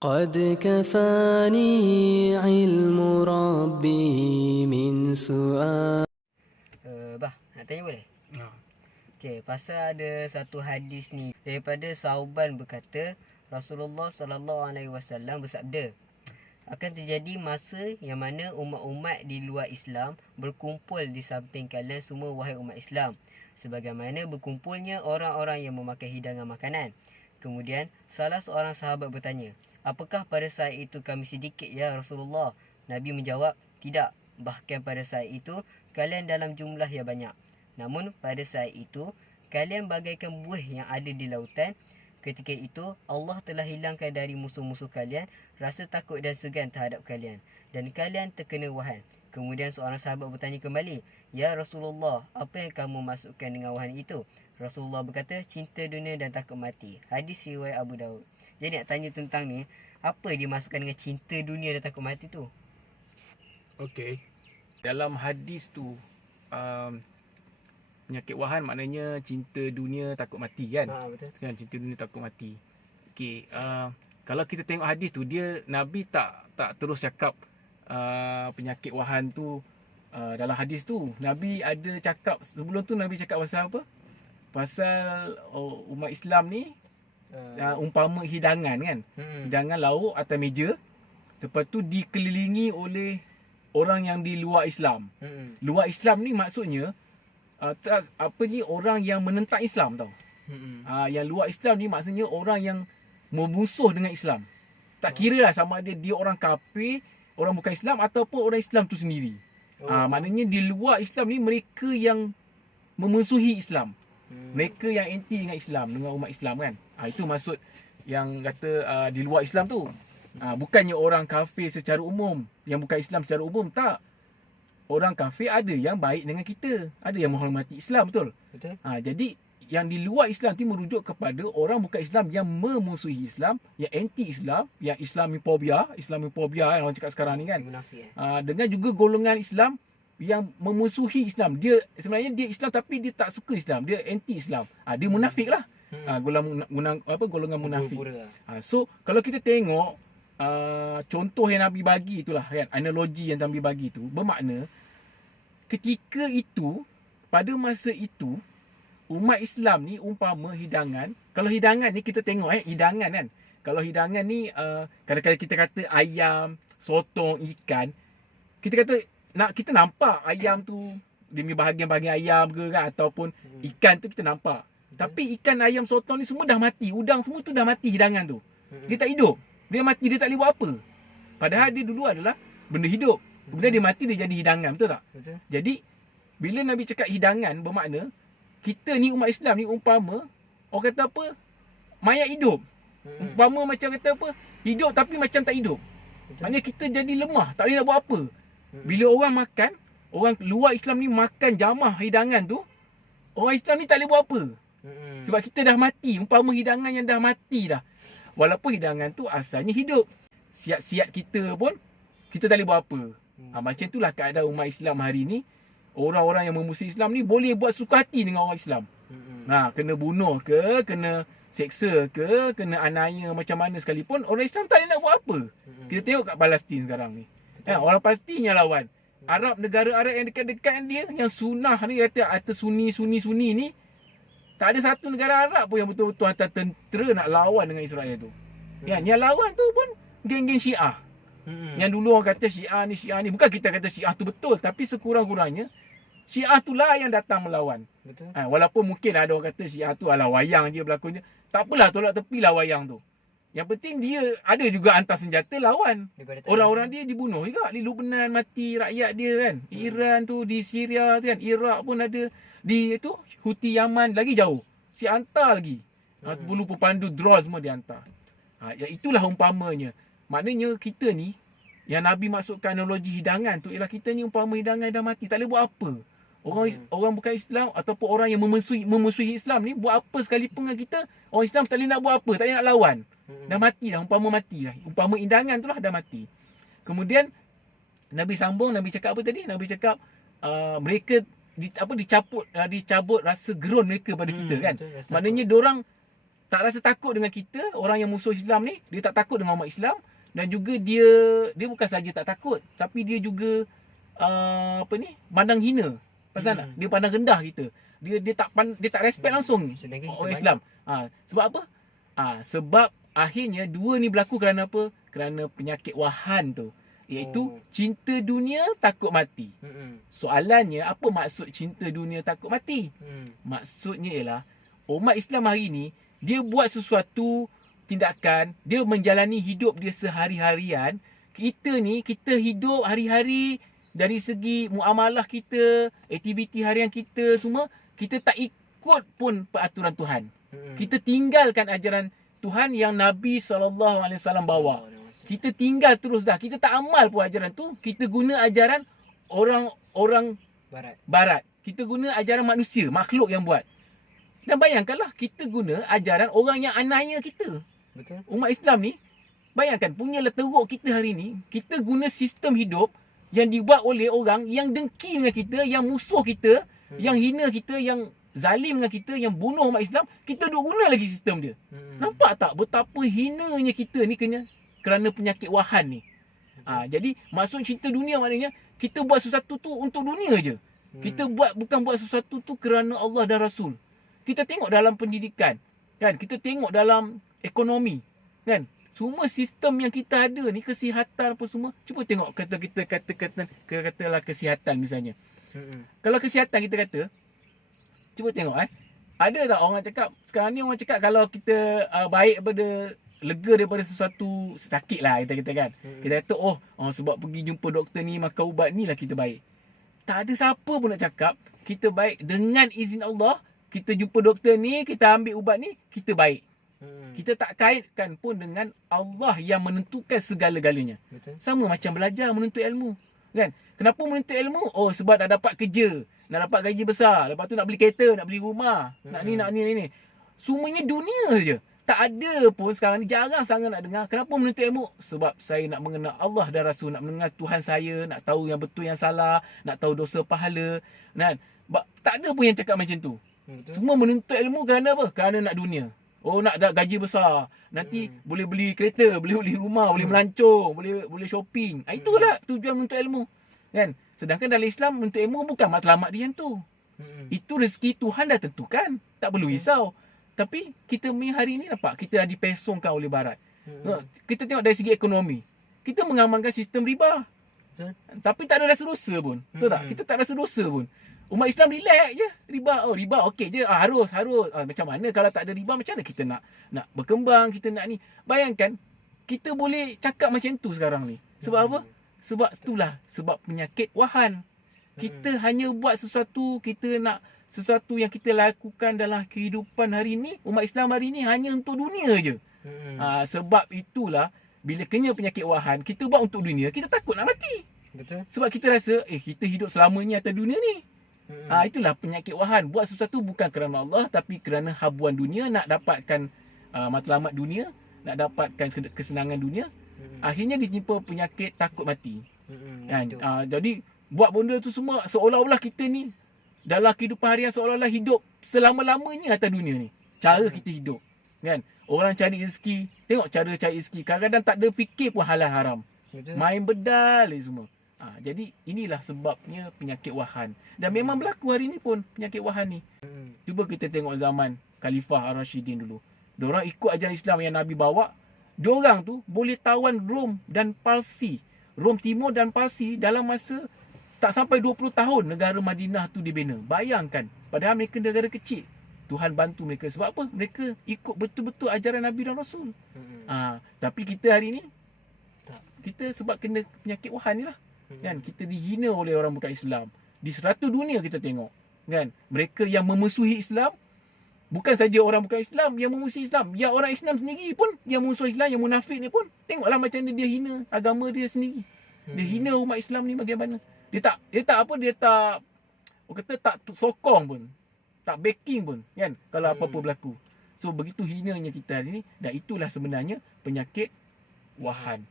قد كفاني علم ربي من سؤال. Bah, nak tanya boleh? Ha. Okey, pasal ada satu hadis ni daripada Sauban berkata, Rasulullah SAW bersabda, akan terjadi masa yang mana umat-umat di luar Islam berkumpul di samping kalian semua wahai umat Islam, sebagaimana berkumpulnya orang-orang yang memakai hidangan makanan. Kemudian salah seorang sahabat bertanya, apakah pada saat itu kami sedikit ya Rasulullah? Nabi menjawab, tidak, bahkan pada saat itu kalian dalam jumlah yang banyak. Namun pada saat itu kalian bagaikan buih yang ada di lautan. Ketika itu Allah telah hilangkan dari musuh-musuh kalian rasa takut dan segan terhadap kalian, dan kalian terkena wahan. Kemudian seorang sahabat bertanya kembali, ya Rasulullah, apa yang kamu masukkan dengan wahan itu? Rasulullah berkata, cinta dunia dan takut mati. Hadis riwayat Abu Daud. Jadi nak tanya tentang ni, apa yang dimasukkan dengan cinta dunia dan takut mati tu? Okey. Dalam hadis tu penyakit wahan maknanya cinta dunia takut mati kan? Betul. Kan cinta dunia takut mati. Okey, kalau kita tengok hadis tu, dia Nabi tak terus cakap penyakit wahan tu dalam hadis tu. Nabi ada cakap sebelum tu, Nabi cakap pasal apa? Pasal umat Islam ni umpama hidangan kan? Hidangan lauk atas meja. Lepas tu dikelilingi oleh orang yang di luar Islam. Luar Islam ni maksudnya orang yang menentang Islam tau. Yang luar Islam ni maksudnya orang yang memusuh dengan Islam. Tak kira lah sama ada dia orang kafir, orang bukan Islam, ataupun orang Islam tu sendiri. Maknanya di luar Islam ni mereka yang memusuhi Islam. Mereka yang anti dengan Islam, dengan umat Islam kan. Itu maksud yang kata di luar Islam tu. Bukannya orang kafir secara umum, yang bukan Islam secara umum, tak. Orang kafir ada yang baik dengan kita, ada yang menghormati Islam, betul? Betul. Jadi yang di luar Islam tu merujuk kepada orang bukan Islam yang memusuhi Islam, yang anti Islam, yang Islamofobia kan orang cakap sekarang ni kan. Munafik. Dengan juga golongan Islam yang memusuhi Islam. Dia sebenarnya dia Islam tapi dia tak suka Islam, dia anti Islam. Dia munafik lah. Golongan munafik. So kalau kita tengok contoh yang Nabi bagi itulah kan, analogi yang Nabi bagi tu bermakna ketika itu, pada masa itu, umat Islam ni umpama hidangan. Kalau hidangan ni kita tengok hidangan kan. Kalau hidangan ni kadang-kadang kita kata ayam, sotong, ikan. Kita kata kita nampak ayam tu demi bahagian-bahagian ayam ke kan, ataupun ikan tu kita nampak. Tapi ikan, ayam, sotong ni semua dah mati. Udang semua tu dah mati hidangan tu. Dia tak hidup. Dia mati, dia tak boleh buat apa. Padahal dia dulu adalah benda hidup. Kemudian dia mati, dia jadi hidangan. Betul tak? Betul. Jadi bila Nabi cakap hidangan, bermakna kita ni umat Islam ni umpama, orang kata apa, mayat hidup. Umpama macam kata apa, hidup tapi macam tak hidup. Maknanya kita jadi lemah, tak boleh nak buat apa. Bila orang makan, orang luar Islam ni makan jamah hidangan tu, orang Islam ni tak boleh buat apa. Sebab kita dah mati. Umpama hidangan yang dah mati dah. Walaupun hidangan tu asalnya hidup, siat-siat kita pun kita tak boleh buat apa. Macam itulah keadaan umat Islam hari ni. Orang-orang yang memusuhi Islam ni boleh buat suka hati dengan orang Islam. Kena bunuh ke, kena seksa ke, kena aniaya macam mana sekalipun, orang Islam tak boleh nak buat apa. Kita tengok kat Palestin sekarang ni. Orang Palestin yang lawan. Arab, negara Arab yang dekat-dekat dia, yang sunnah ni kata Sunni ni, tak ada satu negara Arab pun yang betul-betul hantar tentera nak lawan dengan Israel tu. Yang lawan tu pun geng-geng Syiah. Yang dulu orang kata Syiah ni. Bukan kita kata Syiah tu betul, tapi sekurang-kurangnya Syiah tu lah yang datang melawan. Betul. Walaupun mungkin ada orang kata Syiah tu ala wayang je berlakunya. Tak apalah, tolak tepilah wayang tu. Yang penting dia ada juga hantar senjata lawan. Orang-orang dia dibunuh juga. Di Lebanon mati rakyat dia kan. Iran tu, di Syria tu kan. Iraq pun ada. Di itu Houthi Yaman lagi jauh. Si hantar lagi. Perlu pepandu drone semua dia hantar. Ya itulah umpamanya. Maknanya kita ni, yang Nabi masukkan analogi hidangan tu, ialah kita ni umpama hidangan dah mati, tak boleh buat apa. Orang bukan Islam ataupun orang yang memusuhi Islam ni buat apa sekalipun dengan kita, orang Islam tak boleh nak buat apa, tak boleh nak lawan. Dah mati dah, umpama mati dah. Umpama hidangan tu lah dah mati. Kemudian Nabi sambung, Nabi cakap apa tadi? Nabi cakap mereka dicabut rasa gerun mereka pada kita kan. Maknanya diorang tak rasa takut dengan kita, orang yang musuh Islam ni, dia tak takut dengan umat Islam, dan juga dia bukan saja tak takut, tapi dia juga pandang hina. Pasal tak? Dia pandang rendah kita. Dia tak respect langsung Sedangkan kita orang Islam. Sebab apa? Sebab akhirnya dua ni berlaku kerana apa? Kerana penyakit wahan tu, iaitu cinta dunia takut mati. Soalannya, apa maksud cinta dunia takut mati? Maksudnya ialah umat Islam hari ni dia buat sesuatu tindakan, dia menjalani hidup dia sehari-harian. Kita hidup hari-hari dari segi muamalah kita, aktiviti harian kita semua, kita tak ikut pun peraturan Tuhan. Kita tinggalkan ajaran Tuhan yang Nabi SAW bawa. Kita tinggal terus dah. Kita tak amal pun ajaran tu. Kita guna ajaran orang barat. Kita guna ajaran manusia, makhluk yang buat. Dan bayangkanlah kita guna ajaran orang yang aniaya kita. Betul. Umat Islam ni, bayangkan punyalah teruk kita hari ni, kita guna sistem hidup yang dibuat oleh orang yang dengki dengan kita, yang musuh kita, yang hina kita, yang zalim dengan kita, yang bunuh umat Islam, kita duk guna lagi sistem dia. Nampak tak betapa hinanya kita ni kerana penyakit wahan ni. Jadi maksud cinta dunia maknanya kita buat sesuatu tu untuk dunia je. Kita bukan buat sesuatu tu kerana Allah dan Rasul. Kita tengok dalam pendidikan, kan? Kita tengok dalam ekonomi, kan? Semua sistem yang kita ada ni, kesihatan apa semua, cuba tengok katalah kesihatan misalnya. Kalau kesihatan kita kata, cuba tengok ada tak orang cakap sekarang ni, orang cakap kalau kita baik lega daripada sesuatu sakit lah, kita kata kan. Kita kata sebab pergi jumpa doktor ni, makan ubat ni lah kita baik. Tak ada siapa pun nak cakap kita baik dengan izin Allah. Kita jumpa doktor ni, kita ambil ubat ni, kita baik. Kita tak kaitkan pun dengan Allah yang menentukan segala-galanya. Betul. Sama macam belajar, menuntut ilmu, kan? Kenapa menuntut ilmu? Sebab nak dapat kerja, nak dapat gaji besar, lepas tu nak beli kereta, nak beli rumah, nak ni. Semuanya dunia je. Tak ada pun sekarang ni, jarang sangat nak dengar. Kenapa menuntut ilmu? Sebab saya nak mengenal Allah dan Rasul, nak mengenal Tuhan saya, nak tahu yang betul yang salah, nak tahu dosa pahala, kan? Tak ada pun yang cakap macam tu. Betul. Semua menuntut ilmu kerana apa? Kerana nak dunia. Nak gaji besar. Nanti boleh beli kereta, boleh beli rumah, boleh melancong, boleh shopping. Itulah tujuan menuntut ilmu, kan? Sedangkan dalam Islam, menuntut ilmu bukan matlamat dia yang tu. Itu rezeki Tuhan dah tentukan. Tak perlu risau. Tapi kita hari ni nampak kita dah dipesongkan oleh barat. Kita tengok dari segi ekonomi, kita mengamalkan sistem riba. Tapi tak ada rasa dosa pun. Betul tak? Kita tak rasa dosa pun. Umat Islam relax je. Riba okey je. Harus. Macam mana kalau tak ada riba, macam mana kita nak berkembang, kita nak ni. Bayangkan, kita boleh cakap macam tu sekarang ni. Sebab apa? Sebab itulah, sebab penyakit wahan. Kita hanya buat sesuatu, kita nak sesuatu yang kita lakukan dalam kehidupan hari ni, umat Islam hari ni hanya untuk dunia je. Sebab itulah, bila kena penyakit wahan, kita buat untuk dunia, kita takut nak mati. Betul. Sebab kita rasa, kita hidup selamanya atas dunia ni. Itulah penyakit wahan. Buat sesuatu bukan kerana Allah, tapi kerana habuan dunia, nak dapatkan matlamat dunia, nak dapatkan kesenangan dunia. Akhirnya ditimpa penyakit takut mati. Kan? Jadi buat benda tu semua seolah-olah kita ni dalam kehidupan harian seolah-olah hidup selama-lamanya atas dunia ni. Cara kita hidup, kan? Orang cari rezeki, tengok cara cari rezeki. Kadang-kadang tak ada fikir pun halal haram. Betul. Main bedal semua. Jadi inilah sebabnya penyakit wahan. Dan memang berlaku hari ni pun penyakit wahan ni. Cuba kita tengok zaman Khalifah Ar-Rashidin dulu. Diorang ikut ajaran Islam yang Nabi bawa. Diorang tu boleh tawan Rom dan Parsi. Rom Timur dan Parsi dalam masa tak sampai 20 tahun negara Madinah tu dibina. Bayangkan, padahal mereka negara kecil. Tuhan bantu mereka. Sebab apa? Mereka ikut betul-betul ajaran Nabi dan Rasul. Tapi kita hari ni, kita sebab kena penyakit wahan ni lah. Kan? Kita dihina oleh orang bukan Islam. Di serata dunia kita tengok. Kan? Mereka yang memusuhi Islam, bukan saja orang bukan Islam yang memusuhi Islam. Ya, orang Islam sendiri pun yang memusuhi Islam, yang munafik ni pun. Tengoklah macam mana dia hina agama dia sendiri. Dia hina umat Islam ni bagaimana. Dia tak sokong pun. Tak backing pun, kan? Kalau apa-apa berlaku. So begitu hinanya kita hari ni. Dan itulah sebenarnya penyakit wahan.